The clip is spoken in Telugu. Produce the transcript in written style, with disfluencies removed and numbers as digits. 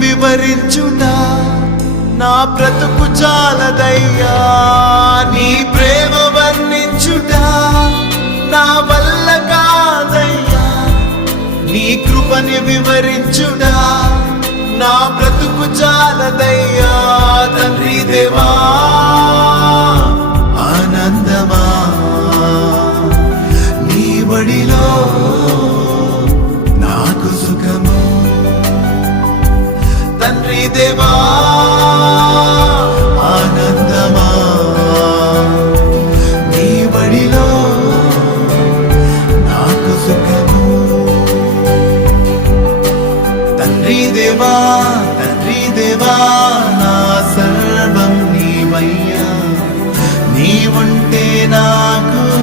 వివరించుట నా బ్రతుకు చాలదయ్యా. నీ ప్రేమ వర్ణించుట నా వల్ల కాదయ్యా. నీ కృపని వివరించుట నా బ్రతుకు చాలదయ్యా. తండ్రి దేవా